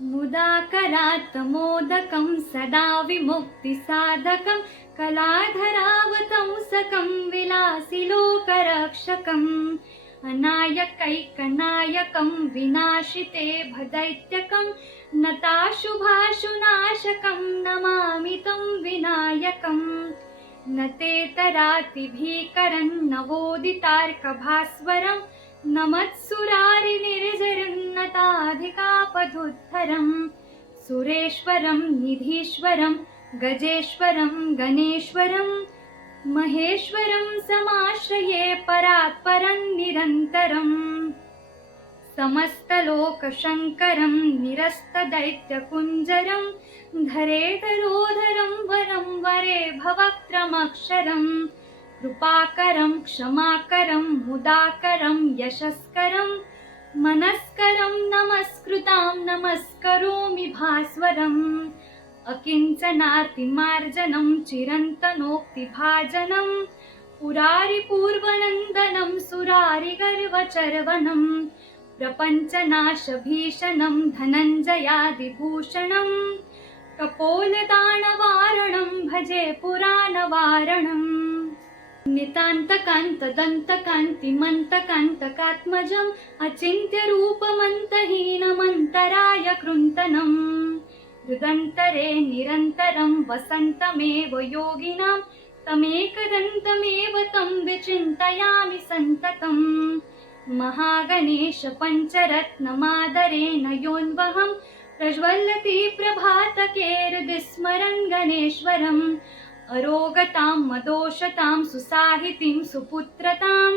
मुदाकरात् मोदकं सदा विमुक्तिसाधकं कलाधरावतंसकं विलासिलोकरक्षकम् अनायकैकनायकं विनाशिते भदैत्यकं नताशुभाशुनाशकं नमामि तं विनायकम् न तेतरातिभीकरं नवोदितार्कभास्वरं नमत्सुरारिनिर्जरन्नताधिकापधुत्तरं सुरेश्वरं निधीश्वरं गजेश्वरं गणेश्वरं महेश्वरं समाश्रये परात्परं निरन्तरम् समस्तलोकशङ्करं निरस्तदैत्यकुञ्जरं धरेधरोधरं वरं वरे भवक्त्रमक्षरं कृपाकरं क्षमाकरं मुदाकरं यशस्करं मनस्करं नमस्कृतां नमस्करोमि भास्वरम् अकिञ्चनार्तिमार्जनं चिरन्तनोक्तिभाजनं पुरारिपूर्वनन्दनं सुरारिगर्वचर्वणं प्रपञ्चनाशभीषणं धनञ्जयादिभूषणं कपोलदानवारणं भजे पुराणवारणम् नितान्तकान्तदन्तकान्तिमन्तकान्तकात्मजम् अचिन्त्यरूपमन्तहीनमन्तराय कृन्तनम् हृदन्तरे निरन्तरं वसन्तमेव योगिनां तमेकदन्तमेव तं विचिन्तयामि सन्ततम् महागणेश पञ्चरत्नमादरेण योऽन्वहं प्रज्वलति प्रभातके हृदि स्मरन् गणेश्वरम् अरोगतां मदोषतां सुसाहितीं सुपुत्रतां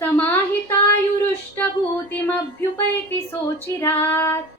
समाहितायुरुष्टभूतिमभ्युपैति सोचिरात्।